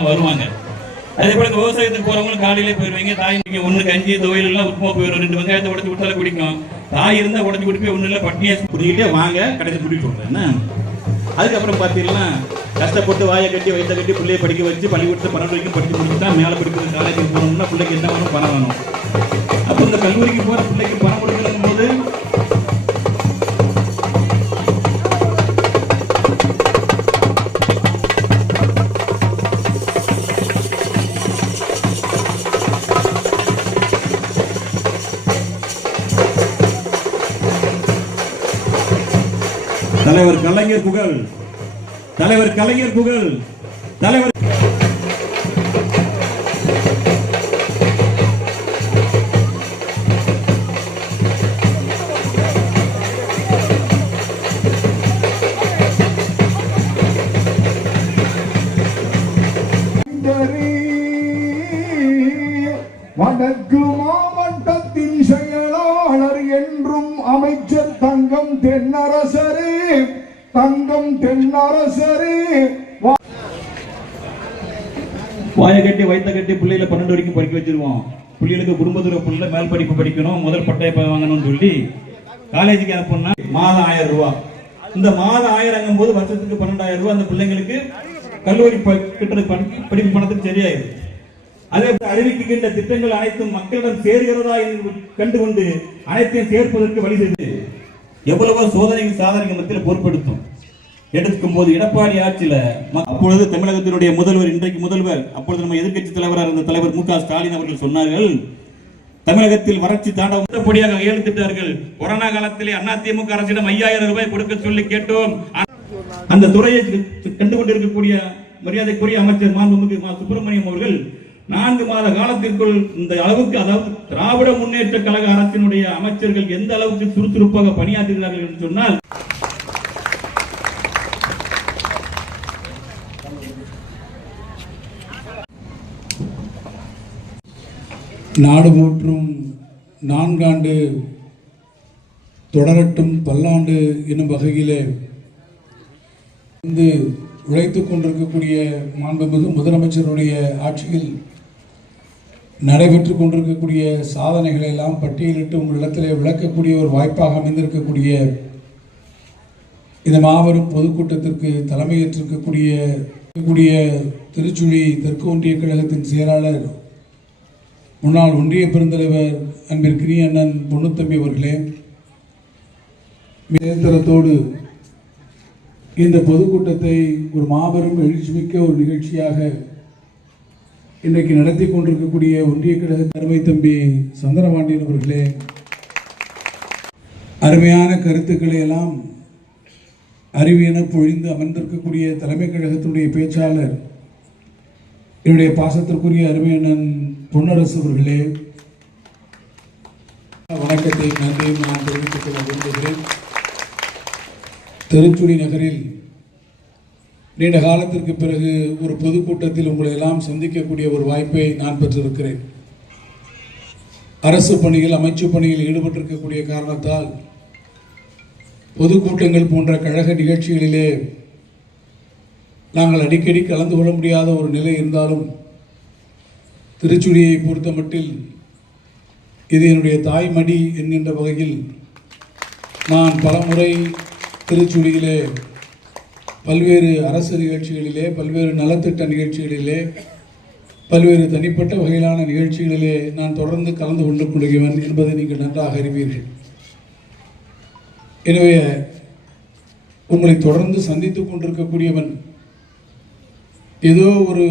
வருவாங்க. அதே போல விவசாயத்துக்கு போறவங்களும் காலையிலே போயிருவீங்க. தாய் ஒண்ணு கஞ்சி துவையல் எல்லாம் உப்புமா போயிடும், 2 வெங்காயத்தை உடச்சு விட்டாலும் குடிக்கும். தாய் இருந்தா உடச்சு குடிப்பே, ஒண்ணு இல்ல பட்னியா குடிக்கிட்டே வாங்க கடைசி கூட்டிட்டு போறேன். அதுக்கப்புறம் பாத்தீங்கன்னா கஷ்டப்பட்டு வாயை கட்டி வயிற்ற கட்டி பிள்ளைய படிக்க வச்சு பள்ளிக்கூடத்தை 12 வரைக்கும் படிச்சு முடிச்சுட்டா மேலே படிக்கிறது காலேஜுக்கு போகணும்னா பிள்ளைக்கு என்ன வேணும், பணம் வேணும். அப்போ இந்த கல்லூரிக்கு போற பிள்ளைக்கு பணம் கொடுக்கணும் போது தலைவர் கலைஞர் புகழ், தலைவர் கலைஞர் புகழ், தலைவர் வடக்கு மாவட்டத்தின் செயலாளர் என்றும் அமைச்சர் தங்கம் தென்னரசரே, தங்கம் தென்னரசரே. வாயை கட்டி வயிற்ற கட்டி பிள்ளைகளை 12 வரைக்கும் படிக்க வச்சிருவோம். பிள்ளைகளுக்கு குடும்பத்துறை பிள்ளை மேல் படிப்பு படிக்கணும், முதல் பட்டையை வாங்கணும்னு சொல்லி காலேஜுக்கு அனுப்புனா மாதம் 1000 ரூபாய். இந்த மாதம் 1000 போது வருஷத்துக்கு 12,000 ரூபாய் அந்த பிள்ளைங்களுக்கு கல்லூரி படிப்பு பணத்துக்கு சரியாயிரு. அதே அறிவிக்கின்ற திட்டங்கள் அனைத்தும் மக்களிடம் சேர்கிறதா என்று கண்டுகொண்டு அனைத்தையும் சேர்ப்பதற்கு வழி செய்து எவ்வளவோ சோதனைகள் சாதனைகள் மத்தியில் பொறுப்பெடுத்தோம். எடுக்கும் போது எடப்பாடி ஆட்சியில அப்பொழுது தமிழகத்தினுடைய முதல்வர், இன்றைக்கு முதல்வர், அப்பொழுது நம்ம எதிர்க்கட்சி தலைவராக இருந்த தலைவர் மு க ஸ்டாலின் அவர்கள் சொன்னார்கள், தமிழகத்தில் வறட்சி தாண்டவடியாக கையெழுத்திட்டார்கள். கொரோனா காலத்திலே அதிமுக அரசிடம் 5000 ரூபாய் கொடுக்க சொல்லி கேட்டோம். அந்த துறையை கண்டு கொண்டிருக்கக்கூடிய மரியாதைக்குரிய அமைச்சர் மாண்புமிகு சுப்பிரமணியம் அவர்கள் 4 மாத காலத்திற்குள் இந்த அளவுக்கு, அதாவது திராவிட முன்னேற்ற கழக அரசினுடைய அமைச்சர்கள் எந்த அளவுக்கு சுறுசுறுப்பாக பணியாற்றுகிறார்கள் என்று சொன்னால், நாடு போற்றும் 4 ஆண்டு தொடரட்டும் பல்லாண்டு என்னும் வகையிலே வந்து உழைத்துக் கொண்டிருக்கக்கூடிய மாண்புமிகு முதலமைச்சருடைய ஆட்சியில் நடைபெற்றுக் கொண்டிருக்கக்கூடிய சாதனைகளை எல்லாம் பட்டியலிட்டு உங்களிடத்திலே விளக்கக்கூடிய ஒரு வாய்ப்பாக அமைந்திருக்கக்கூடிய இந்த மாபெரும் பொதுக்கூட்டத்திற்கு தலைமையேற்றிருக்கக்கூடிய திருச்சுழி தெற்கு ஒன்றிய கழகத்தின் செயலாளர், முன்னாள் ஒன்றிய பெருந்தலைவர் அன்பிற்குரிய அண்ணன் பொன்னுத்தம்பி அவர்களே, நேர்த்தரத்தோடு இந்த பொதுக்கூட்டத்தை ஒரு மாபெரும் எழுச்சிமிக்க ஒரு நிகழ்ச்சியாக இன்றைக்கு நடத்தி கொண்டிருக்கக்கூடிய ஒன்றிய கழக அருமை தம்பி சந்திரபாண்டியன் அவர்களே, அருமையான கருத்துக்களை எல்லாம் அறிவியன பொழிந்து அமர்ந்திருக்கக்கூடிய தலைமை கழகத்தினுடைய பேச்சாளர் என்னுடைய பாசத்திற்குரிய அருமையண்ணன் பொன்னரசு அவர்களே, வணக்கத்தை நன்றியும் நான் தெரிவித்துக் கொள்ள விரும்புகிறேன். திருச்சுழி நகரில் நீண்ட காலத்திற்கு பிறகு ஒரு பொதுக்கூட்டத்தில் உங்களை எல்லாம் சந்திக்கக்கூடிய ஒரு வாய்ப்பை நான் பெற்றிருக்கிறேன். அரசு பணியில், அமைச்சு பணியில் ஈடுபட்டிருக்கக்கூடிய காரணத்தால் பொதுக்கூட்டங்கள் போன்ற கழக நிகழ்ச்சிகளிலே நாங்கள் அடிக்கடி கலந்து கொள்ள முடியாத ஒரு நிலை இருந்தாலும், திருச்சுழியை பொறுத்த மட்டில் இது என்னுடைய தாய்மடி என்கின்ற வகையில் நான் பலமுறை திருச்சுழியிலே பல்வேறு அரசு நிகழ்ச்சிகளிலே, பல்வேறு நலத்திட்ட நிகழ்ச்சிகளிலே, பல்வேறு தனிப்பட்ட வகையிலான நிகழ்ச்சிகளிலே நான் தொடர்ந்து கலந்து கொண்டிருக்கிறவன் என்பதை நீங்கள் நன்றாக அறிவீர்கள். எனவே உங்களை தொடர்ந்து சந்தித்துக் கொண்டிருக்கக்கூடியவன் ஏதோ ஒரு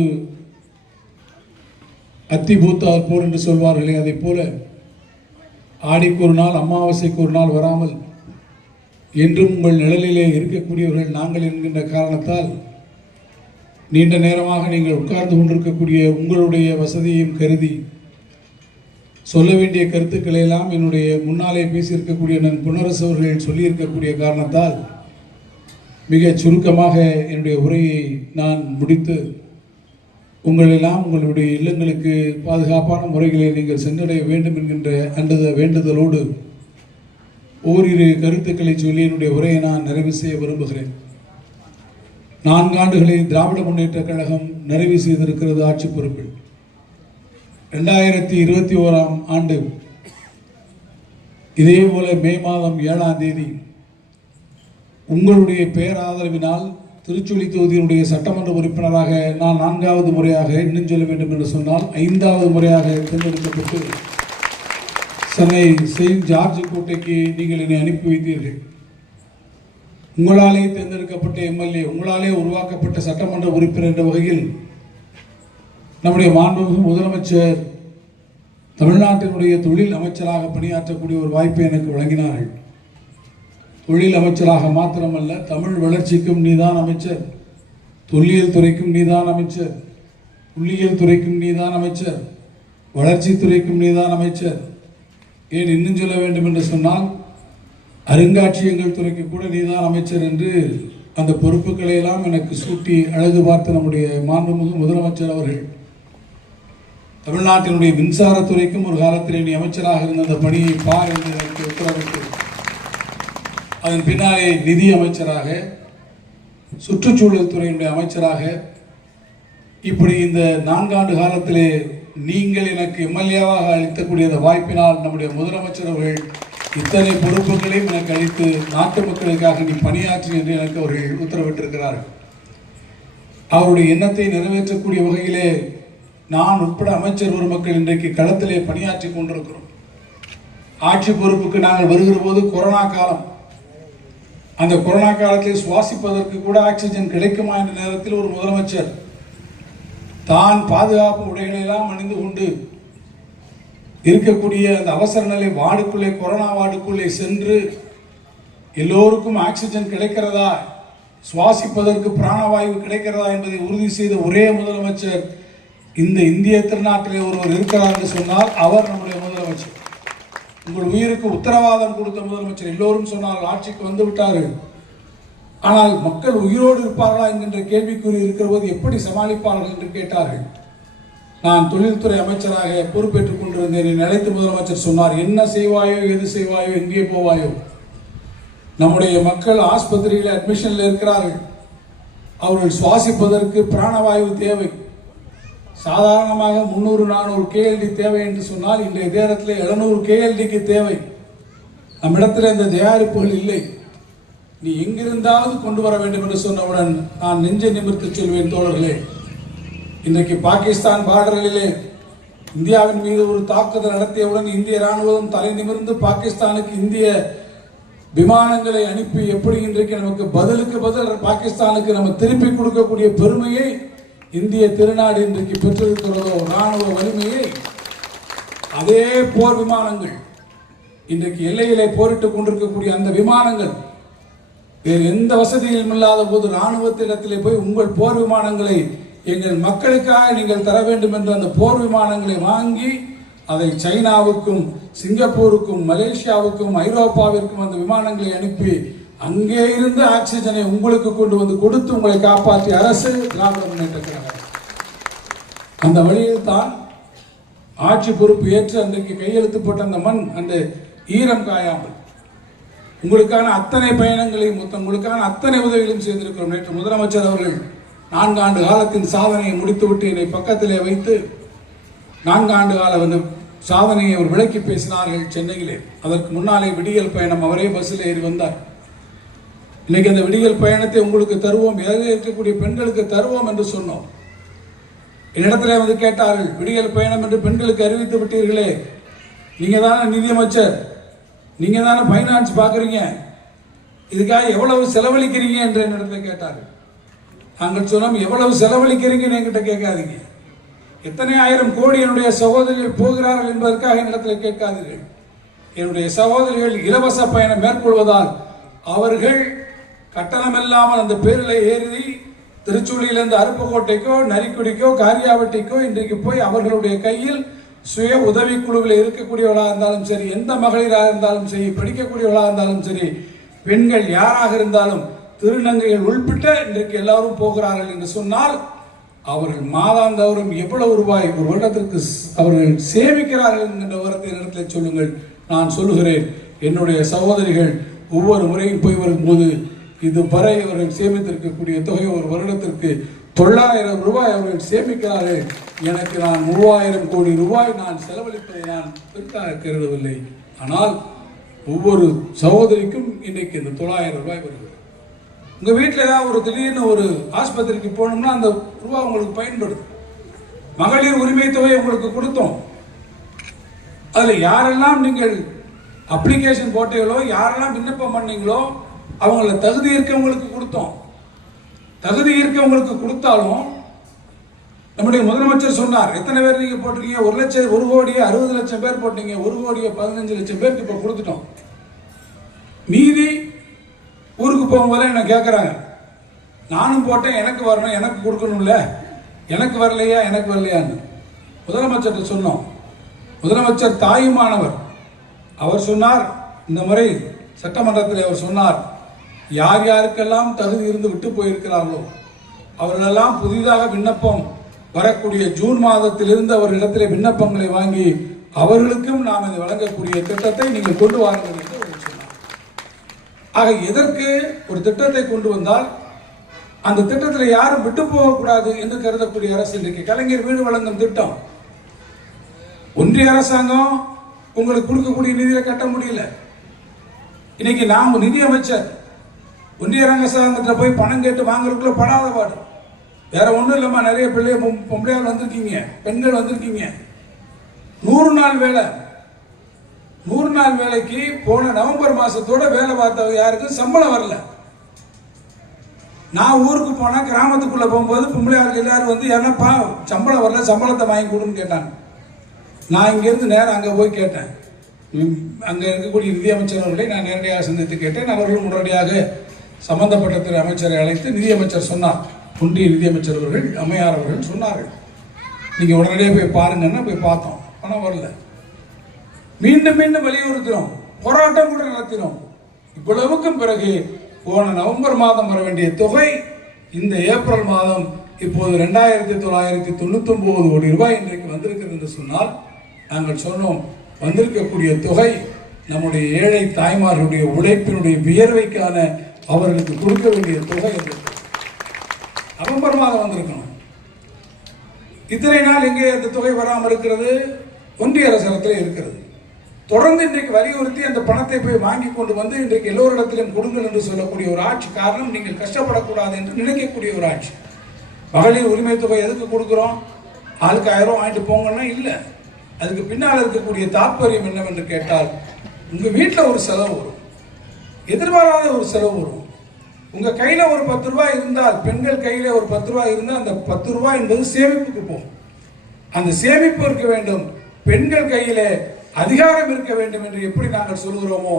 அத்தி பூத்தார் போர் என்று சொல்வார்களே, அதை போல ஆடிக்கு ஒரு நாள் அமாவாசைக்கு ஒரு நாள் வராமல் என்றும் உங்கள் நிழலிலே இருக்கக்கூடியவர்கள் நாங்கள் என்கின்ற காரணத்தால் நீண்ட நேரமாக நீங்கள் உட்கார்ந்து கொண்டிருக்கக்கூடிய உங்களுடைய வசதியையும் கருதி சொல்ல வேண்டிய கருத்துக்களை எல்லாம் என்னுடைய முன்னாலே பேசியிருக்கக்கூடிய நான் பொன்னரசு அவர்கள் சொல்லியிருக்கக்கூடிய காரணத்தால் மிக சுருக்கமாக என்னுடைய உரையை நான் முடித்து உங்களெல்லாம் உங்களுடைய இல்லங்களுக்கு பாதுகாப்பான முறைகளை நீங்கள் சென்றடைய வேண்டும் என்கின்ற அந்த வேண்டுதலோடு ஓரிரு கருத்துக்களை சொல்லி என்னுடைய உரையை நான் நிறைவு செய்ய விரும்புகிறேன். 4 ஆண்டுகளை திராவிட முன்னேற்றக் கழகம் நிறைவு செய்திருக்கிறது ஆட்சி பொறுப்பில். 2021ஆம் ஆண்டு இதே போல மே மாதம் 7ஆம் தேதி உங்களுடைய பேராதரவினால் திருச்சுழி தொகுதியினுடைய சட்டமன்ற உறுப்பினராக நான் 4வது முறையாக, இன்னும் சொல்ல வேண்டும் என்று சொன்னால் 5வது முறையாக தேர்ந்தெடுக்கப்பட்டு சென்னை செயின்ட் ஜார்ஜ் கோட்டைக்கு நீங்கள் என்னை அனுப்பி வைத்தீர்கள். உங்களாலே தேர்ந்தெடுக்கப்பட்ட எம்எல்ஏ, உங்களாலே உருவாக்கப்பட்ட சட்டமன்ற உறுப்பினர் என்ற வகையில் நம்முடைய மாண்புமிகு முதலமைச்சர் தமிழ்நாட்டினுடைய தொழில் அமைச்சராக பணியாற்றக்கூடிய ஒரு வாய்ப்பை எனக்கு வழங்கினார்கள். தொழில் அமைச்சராக மாத்திரமல்ல, தமிழ் வளர்ச்சிக்கும் நீதான் அமைச்சர், தொல்லியல் துறைக்கும் நீதான் அமைச்சர், புள்ளியியல் துறைக்கும் நீதான் அமைச்சர், வளர்ச்சித்துறைக்கும் நீதான் அமைச்சர், ஏன் இன்னும் சொல்ல வேண்டும் என்று சொன்னால் அருங்காட்சியகங்கள் துறைக்கு கூட நீதான் அமைச்சர் என்று அந்த பொறுப்புகளை எல்லாம் எனக்கு சூட்டி அழகு பார்த்த நம்முடைய மாண்புமிகு முதலமைச்சர் அவர்கள் தமிழ்நாட்டினுடைய மின்சாரத்துறைக்கும் ஒரு காலத்தில் நீ அமைச்சராக இருந்த அந்த பணியை பார் என்று எனக்கு உத்தரவிட்டு அதன் பின்னாலே நிதி அமைச்சராக, சுற்றுச்சூழல் துறையினுடைய அமைச்சராக, இப்படி இந்த 4 ஆண்டு காலத்திலே நீங்கள் எனக்கு எம்எல்ஏவாக அளிக்கக்கூடிய அந்த வாய்ப்பினால் நம்முடைய முதலமைச்சர் அவர்கள் இத்தனை பொறுப்புகளையும் எனக்கு அளித்து நாட்டு மக்களுக்காக நீ பணியாற்றி என்று எனக்கு அவர்கள் உத்தரவிட்டிருக்கிறார்கள். அவருடைய எண்ணத்தை நிறைவேற்றக்கூடிய வகையிலே நான் உட்பட அமைச்சர் ஒரு மக்கள் இன்றைக்கு களத்திலே பணியாற்றி கொண்டிருக்கிறோம். ஆட்சி பொறுப்புக்கு நாங்கள் வருகிற போது கொரோனா காலம், அந்த கொரோனா காலத்தில் சுவாசிப்பதற்கு கூட ஆக்சிஜன் கிடைக்குமா என்ற நேரத்தில் ஒரு முதலமைச்சர் தான் பாதுகாப்பு உடைகளை எல்லாம் அணிந்து கொண்டு இருக்கக்கூடிய அந்த அவசர நிலை வார்டுக்குள்ளே, கொரோனா வார்டுக்குள்ளே சென்று எல்லோருக்கும் ஆக்சிஜன் கிடைக்கிறதா, சுவாசிப்பதற்கு பிராணவாயு கிடைக்கிறதா என்பதை உறுதி செய்த ஒரே முதலமைச்சர் இந்த இந்திய திருநாட்டிலே ஒருவர் இருக்கிறார் என்று சொன்னால் அவர் நம்முடைய முதலமைச்சர். உங்கள் உயிருக்கு உத்தரவாதம் கொடுத்த முதலமைச்சர். எல்லோரும் சொன்னால் ஆட்சிக்கு வந்து விட்டார்கள், ஆனால் மக்கள் உயிரோடு இருப்பார்களா என்கின்ற கேள்விக்குறி இருக்கிற போது எப்படி சமாளிப்பார்கள் என்று கேட்டார்கள். நான் தொழில்துறை அமைச்சராக பொறுப்பேற்றுக் கொண்டிருந்தேன். என்னை அழைத்து முதலமைச்சர் சொன்னார், என்ன செய்வாயோ, எது செய்வாயோ, எங்கே போவாயோ, நம்முடைய மக்கள் ஆஸ்பத்திரியில் அட்மிஷன்ல இருக்கிறார்கள், அவர்கள் சுவாசிப்பதற்கு பிராணவாயு தேவை. சாதாரணமாக 300-400 KLD தேவை என்று சொன்னால் இன்றைய நேரத்தில் 700 KLDக்கு தேவை. நம்மிடத்தில் இந்த தயாரிப்புகள் இல்லை, நீ எங்கிருந்தாவது கொண்டு வர வேண்டும் என்று சொன்னவுடன் நான் நெஞ்சை நிமிர்த்து சொல்வேன், தோழர்களே, இன்றைக்கு பாகிஸ்தான் பார்டர்களிலே இந்தியாவின் மீது ஒரு தாக்குதல் நடத்தியவுடன் இந்திய ராணுவம் தலை நிமிர்ந்து பாகிஸ்தானுக்கு இந்திய விமானங்களை அனுப்பி எப்படி இன்றைக்கு நமக்கு பதிலுக்கு பதில் பாகிஸ்தானுக்கு நம்ம திருப்பி கொடுக்கக்கூடிய பெருமையை இந்திய திருநாடு இன்றைக்கு பெற்றிருக்கிறதோ, ராணுவ வலிமையை, அதே போர் விமானங்கள் இன்றைக்கு எல்லையிலே போரிட்டுக் கொண்டிருக்கக்கூடிய அந்த விமானங்கள் வேறு எந்த வசதியும் இல்லாத போது ராணுவத்திடத்திலே போய் உங்கள் போர் விமானங்களை எங்கள் மக்களுக்காக நீங்கள் தர வேண்டும் என்று அந்த போர் விமானங்களை வாங்கி அதை சைனாவுக்கும், சிங்கப்பூருக்கும், மலேசியாவுக்கும், ஐரோப்பாவிற்கும் அந்த விமானங்களை அனுப்பி அங்கே இருந்து ஆக்சிஜனை உங்களுக்கு கொண்டு வந்து கொடுத்து உங்களை காப்பாற்றிய அரசு திராவிட முன்னேற்ற கழகம். அந்த வழியில் தான் ஆட்சி பொறுப்பு ஏற்று அன்றைக்கு கையெழுத்து போட்ட அந்த மண் அந்த ஈரம் காயாமல் உங்களுக்கான அத்தனை பயணங்களையும், உங்களுக்கான அத்தனை உதவிகளையும் செய்திருக்கிறோம். நேற்று முதலமைச்சர் அவர்கள் 4 ஆண்டு காலத்தின் சாதனையை முடித்துவிட்டு என்னை பக்கத்திலே வைத்து 4 ஆண்டு கால சாதனையை அவர் விளக்கி பேசினார்கள் சென்னையிலே. அதற்கு முன்னாலே விடியல் பயணம், அவரே பஸ்ஸில் ஏறி வந்தார். இன்னைக்கு அந்த விடியல் பயணத்தை உங்களுக்கு தருவோம், ஏழையில் இருக்கக்கூடிய பெண்களுக்கு தருவோம் என்று சொன்னோம். என்னிடத்துல கேட்டார்கள், விடியல் பயணம் என்று பெண்களுக்கு அறிவித்து விட்டீர்களே, நீங்க தானே நிதியமைச்சர், நீங்க தானே பைனான்ஸ் பாக்குறீங்க, இதுக்காக எவ்வளவு செலவழிக்கிறீங்க என்று என்னிடத்துல கேட்டார்கள். நாங்கள் சொன்னோம், எவ்வளவு செலவழிக்கிறீங்கன்னு என்கிட்ட கேட்காதீங்க, எத்தனை ஆயிரம் கோடி என்னுடைய சகோதரிகள் போகிறார்கள் என்பதற்காக என்னிடத்தில் கேட்காதீர்கள். என்னுடைய சகோதரிகள் இலவச பயணம் மேற்கொள்வதால் அவர்கள் கட்டணம் இல்லாமல் அந்த பேரில் ஏறி திருச்சுழியிலிருந்து அருப்புக்கோட்டைக்கோ, நரிக்குடிக்கோ, காரியாவட்டிக்கோ இன்றைக்கு போய் அவர்களுடைய கையில் சுய உதவிக்குழுவில் இருக்கக்கூடியவர்களாக இருந்தாலும் சரி, எந்த மகளிராக இருந்தாலும் சரி, படிக்கக்கூடியவர்களாக இருந்தாலும் சரி, பெண்கள் யாராக இருந்தாலும், திருநங்கைகள் உள்பட்ட இன்றைக்கு எல்லாரும் போகிறார்கள் என்று சொன்னால் அவர்கள் மாதாந்தோறும் எவ்வளவு ரூபாய் ஒரு வருடத்திற்கு அவர்கள் சேமிக்கிறார்கள் என்கின்ற விவரத்தை இடத்தில் சொல்லுங்கள். நான் சொல்லுகிறேன், என்னுடைய சகோதரிகள் ஒவ்வொரு முறையும் போய் வரும்போது இதுவரை அவர்கள் சேமித்திருக்கக்கூடிய தொகை ஒரு வருடத்திற்கு 900 ரூபாய் அவர்கள் சேமிக்கிறார்கள். எனக்கு நான் 3000 கோடி ரூபாய் நான் செலவழிப்பதை நான் பெருசாக கருதவில்லை. ஆனால் ஒவ்வொரு சகோதரிக்கும் இன்றைக்கு இந்த 900 ரூபாய் வருகிறது. உங்க வீட்டில் ஏதாவது ஒரு திடீர்னு ஒரு ஆஸ்பத்திரிக்கு போகணும்னா அந்த ரூபாய் உங்களுக்கு பயன்படுது. மகளிர் உரிமை தொகை உங்களுக்கு கொடுத்தோம். அதுல யாரெல்லாம் நீங்கள் அப்ளிகேஷன் போட்டீங்களோ, யாரெல்லாம் விண்ணப்பம் பண்ணீங்களோ அவங்கள தகுதி இருக்கவங்களுக்கு கொடுத்தோம். தகுதி இருக்கவங்களுக்கு கொடுத்தாலும் நம்முடைய முதலமைச்சர் சொன்னார், எத்தனை பேர் நீங்க போட்டிருக்கீங்க? 1 கோடியே 60 லட்சம் பேர் போட்டீங்க. 1 கோடியே 15 லட்சம் பேருக்கு இப்ப கொடுத்துட்டோம். மீதி ஊருக்கு போகும்போது என்ன கேட்கறாங்க, நானும் போட்டேன், எனக்கு வரணும், எனக்கு கொடுக்கணும்ல, எனக்கு வரலையா, எனக்கு வரலையான்னு முதலமைச்சர் சொன்னோம். முதலமைச்சர் தாயுமானவர். அவர் சொன்னார், இந்த முறை சட்டமன்றத்தில் அவர் சொன்னார், யார் யாருக்கெல்லாம் தகுதி இருந்து விட்டு போயிருக்கிறார்களோ அவர்களெல்லாம் புதிதாக விண்ணப்பம் வரக்கூடிய ஜூன் மாதத்திலிருந்து அவர்களிடத்தில் விண்ணப்பங்களை வாங்கி அவர்களுக்கும் நாம் இதை வழங்கக்கூடிய திட்டத்தை நீங்கள் கொண்டு வாருங்கள் என்று அவர் சொன்னார். ஆக எதற்கு ஒரு திட்டத்தை கொண்டு வந்தால் அந்த திட்டத்தில் யாரும் விட்டு போகக்கூடாது என்று கருதக்கூடிய அரசு. இன்றைக்கு கலைஞர் வீடு வழங்கும் திட்டம் ஒன்றிய அரசாங்கம் உங்களுக்கு கொடுக்கக்கூடிய நிதியில கட்ட முடியல. இன்னைக்கு நாம் நிதி அமைச்சர் ஒன்றிய அரசாங்கத்தில் போய் பணம் கேட்டு வாங்குறதுக்குள்ள படாத பாடு. வேற ஒன்றும் இல்லம்மா, நிறைய பொம்பளையால் வந்திருக்கீங்க, பெண்கள் வந்திருக்கீங்க. 100 நாள் வேலை, 100 நாள் வேலைக்கு போன நவம்பர் மாசத்தோட வேலை பார்த்தவங்க யாருக்கும் சம்பளம் வரல. நான் ஊருக்கு போனா கிராமத்துக்குள்ள போகும்போது பொம்பளையாளுக்கு எல்லாரும் வந்து என்னப்பா சம்பளம் வரல, சம்பளத்தை வாங்கி கொடுன்னு கேட்டாங்க. நான் இங்கிருந்து நேரம் அங்கே போய் கேட்டேன். அங்கே இருக்கக்கூடிய நிதியமைச்சர் அவர்களை நான் நேரடியாக சந்தித்து கேட்டேன். அவர்களும் உடனடியாக சம்பந்தப்பட்ட துறை அமைச்சரை அழைத்து நிதியமைச்சர் சொன்னார், ஒன்றிய நிதியமைச்சர் அவர்கள் அம்மையார் அவர்கள் சொன்னார்கள், நீங்க உடனடியாக போய் பாருங்கன்னா போய் பார்த்தோம், பணம் வரல. மீண்டும் மீண்டும் வலியுறுத்தினோம், போராட்டம் கூட நடத்தினோம். இவ்வளவுக்கும் பிறகு போன நவம்பர் மாதம் வர வேண்டிய தொகை இந்த ஏப்ரல் மாதம் இப்போது 2999 கோடி ரூபாய் இன்றைக்கு வந்திருக்கிறது என்று சொன்னால் நாங்கள் சொன்னோம், வந்திருக்கக்கூடிய தொகை நம்முடைய ஏழை தாய்மார்களுடைய உழைப்பினுடைய வியர்வைக்கான அவர்களுக்கு கொடுக்க வேண்டிய தொகை என்று நவம்பர் மாதம் வந்திருக்கணும். இத்தனை நாள் எங்கே அந்த தொகை வராமல் இருக்கிறது? ஒன்றிய அரசாங்கத்தில் இருக்கிறது. தொடர்ந்து இன்றைக்கு வலியுறுத்தி அந்த பணத்தை போய் வாங்கி கொண்டு வந்து இன்றைக்கு எல்லோரிடத்திலும் கொடுங்கள் என்று சொல்லக்கூடிய ஒரு ஆட்சி. காரணம், நீங்கள் கஷ்டப்படக்கூடாது என்று நினைக்கக்கூடிய ஒரு ஆட்சி. மகளிர் உரிமை தொகை எதுக்கு கொடுக்கிறோம்? ஆளுக்கு 1000 வாங்கிட்டு போங்கன்னா இல்லை. அதுக்கு பின்னால் இருக்கக்கூடிய தாற்பயம் என்னவென்று கேட்டால், உங்க வீட்டில் ஒரு செலவு வரும், எதிர்பாராத ஒரு செலவு வரும். உங்க கையில ஒரு 10 ரூபாய் இருந்தால், பெண்கள் கையில ஒரு 10 ரூபாய் இருந்தால் அந்த 10 ரூபாய் என்பது சேமிப்புக்கு போகும். அந்த சேமிப்பு இருக்க வேண்டும். பெண்கள் கையில அதிகாரம் இருக்க வேண்டும் என்று எப்படி நாங்கள் சொல்கிறோமோ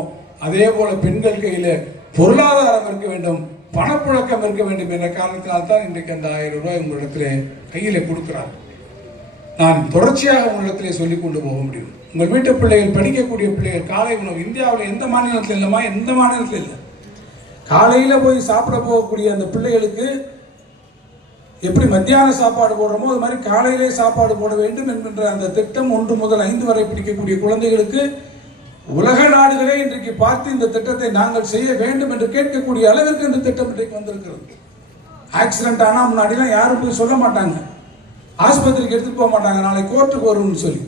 அதே போல பெண்கள் கையில பொருளாதாரம் இருக்க வேண்டும், பணப்புழக்கம் இருக்க வேண்டும் என்ற காரணத்தினால் தான் இன்றைக்கு அந்த 1000 ரூபாய் உங்களிடத்திலே கையில கொடுக்கிறார். நான் தொடர்ச்சியாக உங்களிடத்திலே சொல்லிக் கொண்டு போக முடியும். உங்கள் வீட்டு பிள்ளைகள், படிக்கக்கூடிய பிள்ளைகள், காலை உணவு இந்தியாவில் எந்த மாநிலத்தில் இல்லைமா, எந்த மாநிலத்தில் இல்லை. காலையில போய் சாப்பிட போகக்கூடிய அந்த பிள்ளைகளுக்கு எப்படி மத்தியான சாப்பாடு போடுறோமோ அது மாதிரி காலையிலே சாப்பாடு போட வேண்டும் என்கின்ற அந்த திட்டம் 1 முதல் 5 வரை படிக்கக்கூடிய குழந்தைகளுக்கு உலக நாடுகளே இன்றைக்கு பார்த்து இந்த திட்டத்தை நாங்கள் செய்ய வேண்டும் என்று கேட்கக்கூடிய அளவிற்கு இந்த திட்டம் இன்றைக்கு வந்திருக்கிறது. ஆக்சிடென்ட் ஆனா முன்னாடிலாம் யாரும் போய் சொல்ல மாட்டாங்க, ஆஸ்பத்திரிக்கு எடுத்துட்டு போக மாட்டாங்க, நாளை கோர்ட்டுக்கு வரும்னு சொல்லி.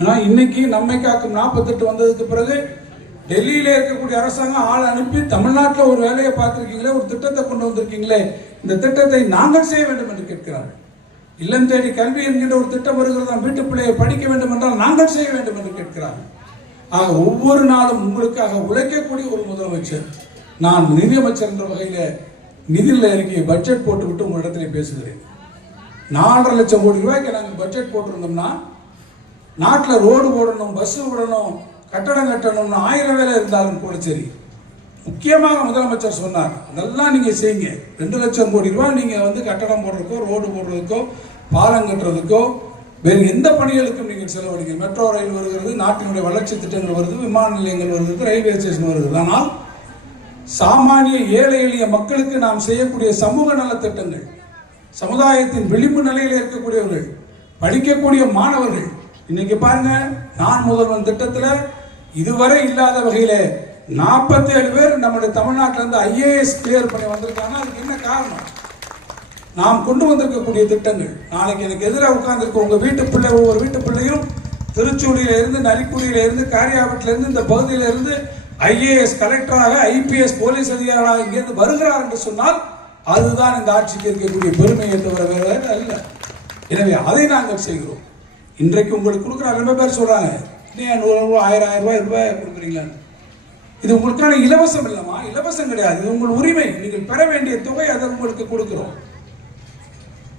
ஆனா இன்னைக்கு நம்மை காக்கும் 48 வந்ததுக்கு பிறகு டெல்லியில இருக்கக்கூடிய அரசாங்கம் ஆள் அனுப்பி தமிழ்நாட்டில் ஒரு வேலையை பார்த்திருக்கீங்களே, ஒரு திட்டத்தை கொண்டு வந்திருக்கீங்களே, இந்த திட்டத்தை நாங்கள் செய்ய வேண்டும் என்று கேட்கிறார்கள். இல்லம் தேடி கல்வி என்கின்ற ஒரு திட்டம் வருகிறது, வீட்டு பிள்ளையை படிக்க வேண்டும் என்றால் நாங்கள் செய்ய வேண்டும் என்று கேட்கிறார்கள். ஆக ஒவ்வொரு நாளும் உங்களுக்காக உழைக்கக்கூடிய ஒரு முதலமைச்சர். நான் நிதியமைச்சர் என்ற வகையில நிதியில் அறிக்கையை பட்ஜெட் போட்டுவிட்டு உங்களிடத்திலே பேசுகிறேன். 4.5 லட்சம் கோடி ரூபாய்க்கு நாங்கள் பட்ஜெட் போட்டிருந்தோம்னா நாட்டில் ரோடு போடணும், பஸ் விடணும், கட்டடம் கட்டணும்னு 1000 வேலை இருந்தாலும் கூட சரி. முக்கியமாக முதலமைச்சர் சொன்னார், அதெல்லாம் நீங்க செய்யுங்க. 2 லட்சம் கோடி ரூபாய் நீங்க வந்து கட்டடம் போடுறதுக்கோ, ரோடு போடுறதுக்கோ, பாலம் கட்டுறதுக்கோ, வேறு எந்த பணிகளுக்கும் நீங்கள் செலவழிங்க. மெட்ரோ ரயில் வருகிறது, நாட்டினுடைய வளர்ச்சி திட்டங்கள் வருது, விமான நிலையங்கள் வருகிறது, ரயில்வே ஸ்டேஷன் வருகிறது. ஆனால் சாமானிய ஏழை எளிய மக்களுக்கு நாம் செய்யக்கூடிய சமூக நலத்திட்டங்கள், சமுதாயத்தின் விளிம்பு நிலையில் இருக்கக்கூடியவர்கள், படிக்கக்கூடிய மாணவர்கள், இன்னைக்கு பாருங்க, நான் முதல்வன் திட்டத்தில் இதுவரை இல்லாத வகையில 47 பேர் நம்முடைய தமிழ்நாட்டில இருந்து IAS கிளியர் பண்ணி வந்திருக்காங்கன்னா அதுக்கு என்ன காரணம்? நாம் கொண்டு வந்திருக்கக்கூடிய திட்டங்கள். நாளைக்கு எனக்கு எதிராக உட்கார்ந்துருக்க உங்க வீட்டு பிள்ளை, ஒவ்வொரு வீட்டு பிள்ளையும் திருச்சூரியில இருந்து, நரிக்குடியில இருந்து, காரியாபட்டில இருந்து, இந்த பகுதியில இருந்து IAS கலெக்டராக, IPS போலீஸ் அதிகாரியாக இங்கிருந்து வருகிறார் என்று சொன்னால் அதுதான் இந்த ஆட்சிக்கு இருக்கக்கூடிய பெருமையை தவிர வேற அல்ல. எனவே அதை நாங்கள் செய்கிறோம். இன்றைக்கு உங்களுக்கு கொடுக்குற ரொம்ப பேர் சொல்றாங்க, நீ 100 ரூபாய் 1000 ரூபாய் கொடுக்குறீங்களா? இது உங்களுக்கான இலவசம் இல்லமா? இலவசம் கிடையாது, இது உங்கள் உரிமை. நீங்கள் பெற வேண்டிய தொகை அதை உங்களுக்கு கொடுக்கிறோம்.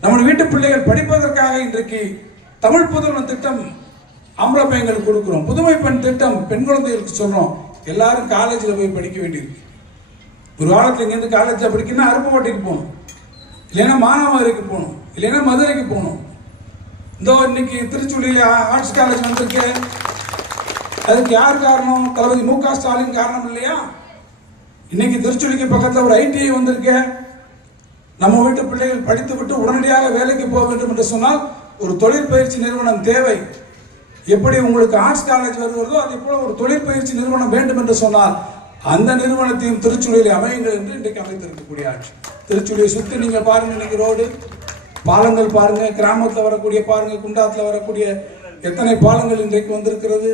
நம்ம வீட்டு பிள்ளைகள் படிப்பதற்காக இன்றைக்கு தமிழ் புதல்வன் திட்டம் ஆம்பளை பையங்களுக்கு கொடுக்கிறோம். புதுமை பெண் திட்டம் பெண் குழந்தைகளுக்கு சொல்றோம். எல்லாரும் காலேஜில் போய் படிக்க வேண்டியிருக்கு. ஒரு காலத்தில் இங்கேருந்து காலேஜில் படிக்கணும்னா அருப்புக்கோட்டைக்கு போகணும், இல்லைன்னா மானாமதுரைக்கு போகணும், இல்லைன்னா மதுரைக்கு போகணும். இந்த இன்னைக்கு திருச்சூரியில் ஆர்ட்ஸ் காலேஜ் வந்திருக்கு. அதுக்கு யார் காரணம்? தளபதி மு க ஸ்டாலின் காரணம் இல்லையா? இன்னைக்கு திருச்சூரிக்கு பக்கத்தில் ஒரு ITI வந்திருக்கு. நம்ம வீட்டு பிள்ளைகள் படித்து விட்டு உடனடியாக வேலைக்கு போக வேண்டும் என்று சொன்னால் ஒரு தொழிற்பயிற்சி நிறுவனம் தேவை. எப்படி உங்களுக்கு ஆர்ட்ஸ் காலேஜ் வருகிறதோ அதே போல ஒரு தொழிற்பயிற்சி நிறுவனம் வேண்டும் என்று சொன்னால் அந்த நிறுவனத்தையும் திருச்சூரில் அமையுங்கள் என்று இன்றைக்கு அமைத்திருக்கக்கூடிய ஆட்சி. திருச்சூரியை சுற்றி நீங்க பாருங்க, இன்னைக்கு ரோடு பாலங்கள் பாருங்க, கிராமத்தில் வரக்கூடிய பாருங்க, குண்டாத்தில் வரக்கூடிய எத்தனை பாலங்கள் இன்றைக்கு வந்திருக்கிறது.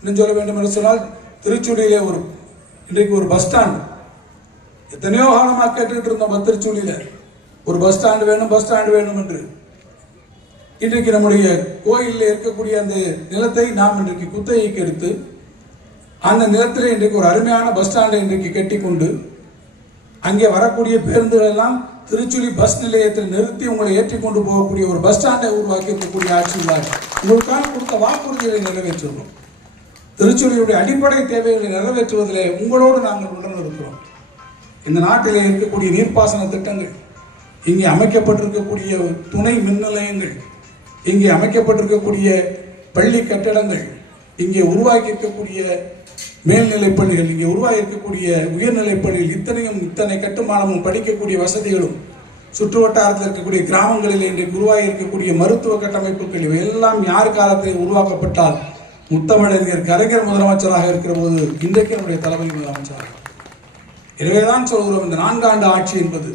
இன்னும் சொல்ல வேண்டும் என்று சொன்னால் திருச்சூரியிலே இன்றைக்கு ஒரு பஸ் ஸ்டாண்ட், எத்தனையோ காலமாக கேட்டுக்கிட்டு இருந்தோம் திருச்சூரியில ஒரு பஸ் ஸ்டாண்ட் வேணும், பஸ் ஸ்டாண்ட் வேணும் என்று. இன்றைக்கு நம்முடைய கோயிலில் இருக்கக்கூடிய அந்த நிலத்தை நாம் இன்றைக்கு குத்தகைக்கு எடுத்து அந்த நிலத்தில் இன்றைக்கு ஒரு அருமையான பஸ் ஸ்டாண்டை இன்றைக்கு கட்டி கொண்டு அங்கே வரக்கூடிய பேருந்துகள் எல்லாம் திருச்சுழி பஸ் நிலையத்தில் நிறுத்தி உங்களை ஏற்றி கொண்டு போகக்கூடிய ஒரு பஸ் ஸ்டாண்டை உருவாக்கி இருக்கக்கூடிய ஆட்சி உள்ளார்கள். உங்களுக்காக கொடுத்த வாக்குறுதிகளை நிறைவேற்றுகிறோம். திருச்சுழியுடைய அடிப்படை தேவைகளை நிறைவேற்றுவதிலே உங்களோடு நாங்கள் உடன் இருக்கிறோம். இந்த நாட்டிலே இருக்கக்கூடிய நீர்ப்பாசன திட்டங்கள், இங்கே அமைக்கப்பட்டிருக்கக்கூடிய துணை மின் நிலையங்கள், இங்கே அமைக்கப்பட்டிருக்கக்கூடிய பள்ளி கட்டடங்கள், இங்கே உருவாக்கி இருக்கக்கூடிய மேல்நிலைப் பள்ளிகள், இங்கே உருவாகி இருக்கக்கூடிய உயர்நிலைப் பள்ளிகள், இத்தனை கட்டுமானமும் படிக்கக்கூடிய வசதிகளும், சுற்று வட்டாரத்தில் இருக்கக்கூடிய கிராமங்களில் இன்றைக்கு உருவாகி இருக்கக்கூடிய மருத்துவ கட்டமைப்புகள், இவையெல்லாம் யார் காலத்தில் உருவாக்கப்பட்டால் முத்தமிழறிஞர் கலைஞர் முதலமைச்சராக இருக்கிற போது இன்றைக்கு நம்முடைய தளபதி முதலமைச்சராக. எனவேதான் சொல்கிறோம், இந்த 4 ஆண்டு ஆட்சி என்பது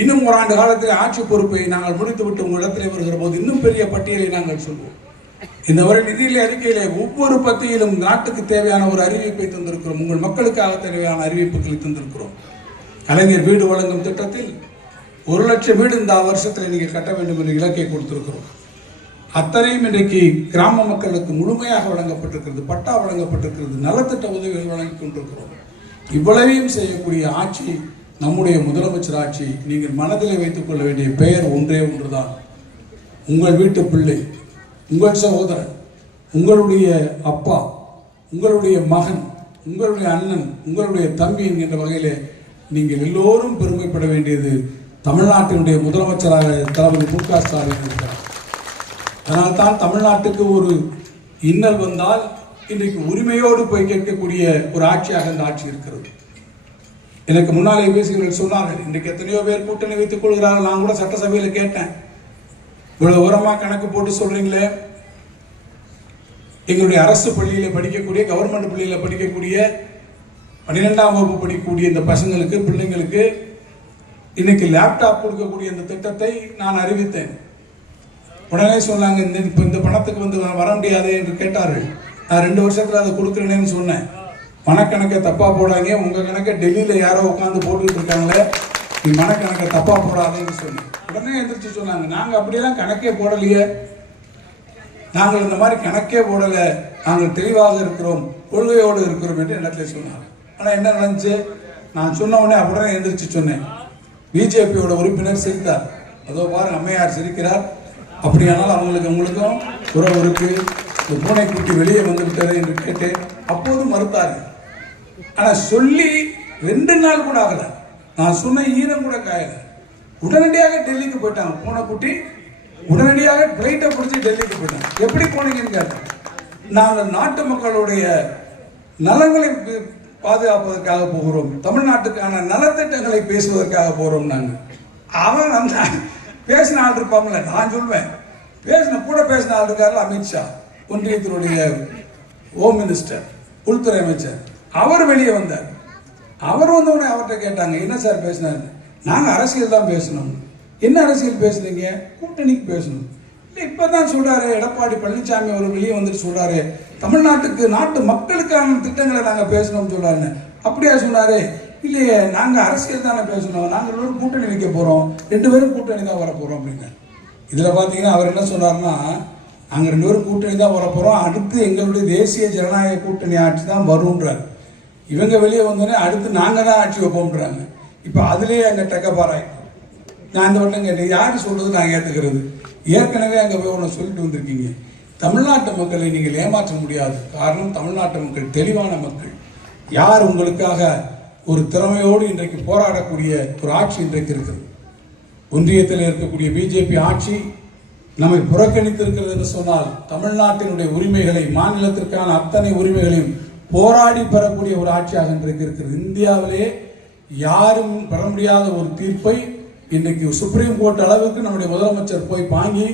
இன்னும் 1 ஆண்டு காலத்தில் ஆட்சி பொறுப்பை நாங்கள் முடித்துவிட்டு உங்களிடத்திலே வருகிற போது இன்னும் பெரிய பட்டியலை நாங்கள் சொல்வோம். இந்த ஒரு நிதிநிலை அறிக்கையிலே ஒவ்வொரு பத்தியிலும் நாட்டுக்கு தேவையான ஒரு அறிவிப்பை தந்திருக்கிறோம். உங்கள் மக்களுக்காக தேவையான அறிவிப்புகளை தந்திருக்கிறோம். கலைஞர் வீடு வழங்கும் திட்டத்தில் 1 லட்சம் வீடு இந்த வருஷத்தில் நீங்கள் கட்ட வேண்டும் என்று இலக்கை கொடுத்திருக்கிறோம். அத்தனையும் இன்றைக்கு கிராம மக்களுக்கு முழுமையாக வழங்கப்பட்டிருக்கிறது, பட்டா வழங்கப்பட்டிருக்கிறது, நலத்திட்ட உதவிகள் வழங்கிக் கொண்டிருக்கிறோம். இவ்வளவையும் செய்யக்கூடிய ஆட்சி நம்முடைய முதலமைச்சர் ஆட்சி. நீங்கள் மனதிலே வைத்துக் கொள்ள வேண்டிய பெயர் ஒன்றே ஒன்றுதான், உங்கள் வீட்டு பிள்ளை, உங்கள் சகோதரன், உங்களுடைய அப்பா, உங்களுடைய மகன், உங்களுடைய அண்ணன், உங்களுடைய தம்பி என்கின்ற வகையிலே நீங்கள் எல்லோரும் பெருமைப்பட வேண்டியது தமிழ்நாட்டினுடைய முதலமைச்சராக தளபதி மு க ஸ்டாலின் இருக்கிறார். அதனால்தான் தமிழ்நாட்டுக்கு ஒரு இன்னல் வந்தால் இன்றைக்கு உரிமையோடு போய் கேட்கக்கூடிய ஒரு ஆட்சியாக இந்த ஆட்சி இருக்கிறது. எனக்கு முன்னாலே பேசுகிறவர்கள் சொன்னார்கள், இன்றைக்கு எத்தனையோ பேர் கூட்டணி வைத்துக் கொள்கிறார்கள். நான் கூட சட்டசபையில் கேட்டேன், இவ்வளவு உரமா கணக்கு போட்டு சொல்றீங்களே, எங்களுடைய அரசு பள்ளியில படிக்கக்கூடிய, கவர்மெண்ட் பள்ளியில படிக்கக்கூடிய 12ஆம் வகுப்பு படிக்கக்கூடிய இந்த பசங்களுக்கு, பிள்ளைங்களுக்கு இன்னைக்கு லேப்டாப் கொடுக்கக்கூடிய இந்த திட்டத்தை நான் அறிவித்தேன். உடனே சொன்னாங்க, இந்த பணத்துக்கு வந்து வர முடியாது என்று கேட்டார்கள். நான் 2 வருஷத்துல அதை கொடுக்குறேன்னு சொன்னேன். மனக்கணக்கை தப்பா போடாங்க, உங்க கணக்கை டெல்லியில யாரோ உட்காந்து போட்டுக்கிட்டு இருக்காங்களே, நீ மனக்கணக்கை தப்பா போடாதேன்னு சொன்னேன். உடனே எந்திரிச்சு சொன்னாங்க, நாங்க அப்படியெல்லாம் கணக்கே போடலையே, நாங்கள் இந்த மாதிரி கணக்கே போடல, நாங்கள் தெளிவாக இருக்கிறோம், கொள்கையோடு இருக்கிறோம் என்று இடத்துல சொன்னாங்க. ஆனா என்ன நடந்துச்சு, நான் சொன்ன உடனே உடனே எந்திரிச்சு சொன்னேன். பிஜேபியோட உறுப்பினர் சிரித்தார். அதோ பாருங்க அம்மையார் சிரிக்கிறார். அப்படியானால் உங்களுக்கும் உறவு இருக்கு, இந்த பூனைக்குட்டி வெளியே வந்து விட்டது என்று கேட்டேன். அப்போதும் மறுத்தார்கள். ஆனா சொல்லி 2 நாள் கூட ஆகல, நான் சொன்ன ஈரம் கூட காயல, உடனடியாக டெல்லிக்கு போயிட்டாங்க. பூனைக்குட்டி உடனடியாக பிளைட்டை பிடிச்சி டெல்லிக்கு போயிட்டாங்க. எப்படி போனீங்கன்னு கேட்டேன். நாங்கள் நாட்டு மக்களுடைய நலங்களை பாதுகாப்பதற்காக போகிறோம், தமிழ்நாட்டுக்கான நலத்திட்டங்களை பேசுவதற்காக போறோம். நாங்கள் அவன் அந்த பேசின ஆள் இருப்பாங்கல்ல, நான் சொல்வேன், கூட பேசின ஆள் இருக்காரு அமித்ஷா, ஒன்றியத்தினுடைய ஹோம் மினிஸ்டர். உள்துறை அமைச்சர். அவர் வெளியே வந்தார். அவர் வந்தவுடனே அவர்கிட்ட கேட்டாங்க, என்ன சார் பேசினார்? நாங்கள் அரசியல் தான் பேசணும். என்ன அரசியல் பேசுறீங்க? கூட்டணிக்கு பேசணும். இல்லை இப்பதான் சொல்றாரு எடப்பாடி பழனிசாமி அவர் வெளியே வந்துட்டு சொல்றாரு, தமிழ்நாட்டுக்கு நாட்டு மக்களுக்கான திட்டங்களை நாங்கள் பேசணும்னு சொல்றாரு. அப்படியா சொன்னாரு? இல்லையே, நாங்கள் அரசியல் தானே பேசணும், நாங்கள் ஒரு கூட்டணி வைக்க போறோம், 2 பேரும் கூட்டணி தான் வர போறோம் அப்படின்னு. இதுல பாத்தீங்கன்னா அவர் என்ன சொன்னார்னா, நாங்கள் 2 பேரும் கூட்டணி தான் வர போறோம், அடுத்து எங்களுடைய தேசிய ஜனநாயக கூட்டணி ஆட்சி தான் வரும்ன்றார். இவங்க வெளியே வந்தோடனே அடுத்து நாங்க தான் ஆட்சி வைப்போம்ன்றாங்க. இப்ப அதுலயே அங்க டெக்கபாராய். நான் இந்த வட்டம் கேட்டேன், யாரு சொல்றது நான் ஏத்துக்கிறது? ஏற்கனவே அங்க போய் ஒன்று சொல்லிட்டு வந்திருக்கீங்க. தமிழ்நாட்டு மக்களை நீங்கள் ஏமாற்ற முடியாது. காரணம், தமிழ்நாட்டு மக்கள் தெளிவான மக்கள். யார் உங்களுக்காக ஒரு திறமையோடு இன்றைக்கு போராடக்கூடிய ஒரு ஆட்சி இன்றைக்கு இருக்கிறது. ஒன்றியத்தில் இருக்கக்கூடிய பிஜேபி ஆட்சி நம்மை புறக்கணித்திருக்கிறது என்று சொன்னால், தமிழ்நாட்டினுடைய உரிமைகளை, மாநிலத்திற்கான அத்தனை உரிமைகளையும் போராடி பெறக்கூடிய ஒரு ஆட்சியாக இன்றைக்கு இருக்கிறது. இந்தியாவிலே யாரும் பெற முடியாத ஒரு தீர்ப்பை இன்றைக்கு சுப்ரீம் கோர்ட் அளவுக்கு நம்முடைய முதலமைச்சர் போய் வாங்கி,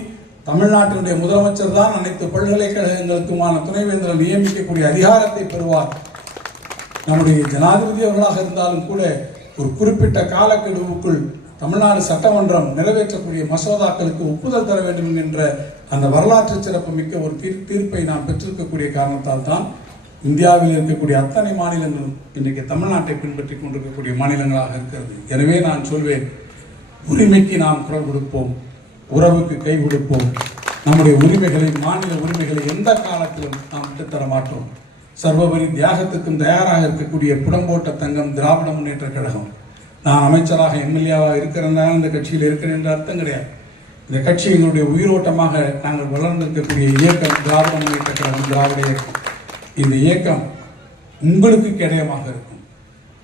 தமிழ்நாட்டினுடைய முதலமைச்சர் தான் அனைத்து பல்கலைக்கழகங்களுக்குமான துணைவேந்தர்கள் நியமிக்கக்கூடிய அதிகாரத்தை பெறுவார். நம்முடைய ஜனாதிபதி அவர்களாக இருந்தாலும் கூட ஒரு குறிப்பிட்ட காலக்கெடுவுக்குள் தமிழ்நாடு சட்டமன்றம் நிறைவேற்றக்கூடிய மசோதாக்களுக்கு ஒப்புதல் தர வேண்டும் என்கின்ற அந்த வரலாற்று சிறப்பு மிக்க ஒரு தீர்ப்பை நாம் பெற்றிருக்கக்கூடிய காரணத்தால் தான் இந்தியாவில் இருக்கக்கூடிய அத்தனை மாநிலங்களும் இன்றைக்கு தமிழ்நாட்டை பின்பற்றி கொண்டிருக்கக்கூடிய மாநிலங்களாக இருக்கிறது. எனவே நான் சொல்வேன், உரிமைக்கு நாம் குரல் கொடுப்போம், உறவுக்கு கை கொடுப்போம். நம்முடைய உரிமைகளை, மாநில உரிமைகளை எந்த காலத்திலும் நாம் விட்டுத்தர மாட்டோம். சர்வபரி தியாகத்துக்கும் தயாராக இருக்கக்கூடிய புடம்போட்ட தங்கம் திராவிட முன்னேற்ற கழகம். நான் அமைச்சராக எம்எல்ஏவாக இருக்கிறதுனால இந்த கட்சியில் இருக்கிறேன் என்ற அர்த்தம் கிடையாது. இந்த கட்சி எங்களுடைய உயிரோட்டமாக நாங்கள் வளர்ந்திருக்கக்கூடிய இயக்கம் திராவிட முன்னேற்ற கழகம், திராவிட இயக்கம். இந்த இயக்கம் உங்களுக்கு கேடயமாக இருக்கும்.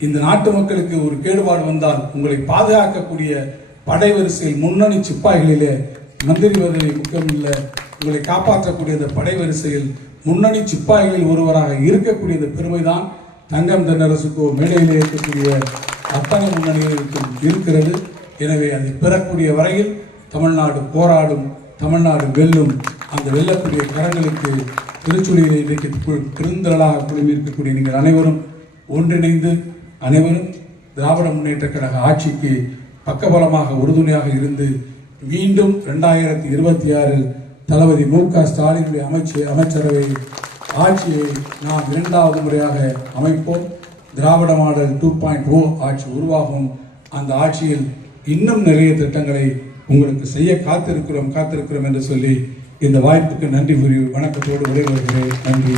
இந்த நாட்டு மக்களுக்கு ஒரு கேடுபாடு வந்தால் உங்களை பாதுகாக்கக்கூடிய படை வரிசையில் முன்னணி சிப்பாய்களிலே மந்திரி பதவி முக்கியமில்லை, உங்களை காப்பாற்றக்கூடிய இந்த படை வரிசையில் முன்னணி சிப்பாய்களில் ஒருவராக இருக்கக்கூடிய இந்த பெருமைதான் தங்கம் தென்னரசுக்கோ மேடையிலே இருக்கக்கூடிய அத்தனை முன்னணிகளுக்கும் இருக்கிறது. எனவே அதை பெறக்கூடிய வரையில் தமிழ்நாடு போராடும், தமிழ்நாடு வெல்லும். அந்த வெல்லக்கூடிய கரங்களுக்கு திருச்சுழியில் இன்றைக்கு பெருந்திரளாக குழுமி இருக்கக்கூடிய நீங்கள் அனைவரும் ஒன்றிணைந்து அனைவரும் திராவிட முன்னேற்ற கழக ஆட்சிக்கு பக்கபலமாக உறுதுணையாக இருந்து மீண்டும் 2026 தளபதி மு.க. ஸ்டாலினுடைய அமைச்சரவை ஆட்சியை நாம் 2வது முறையாக அமைப்போம். திராவிட மாடல் 2.0 ஆட்சி உருவாகும். அந்த ஆட்சியில் இன்னும் நிறைய திட்டங்களை உங்களுக்கு செய்ய காத்திருக்கிறோம் என்று சொல்லி இந்த வாய்ப்புக்கு நன்றி கூறி வணக்கத்தோடு விடைபெறுகிறேன். நன்றி.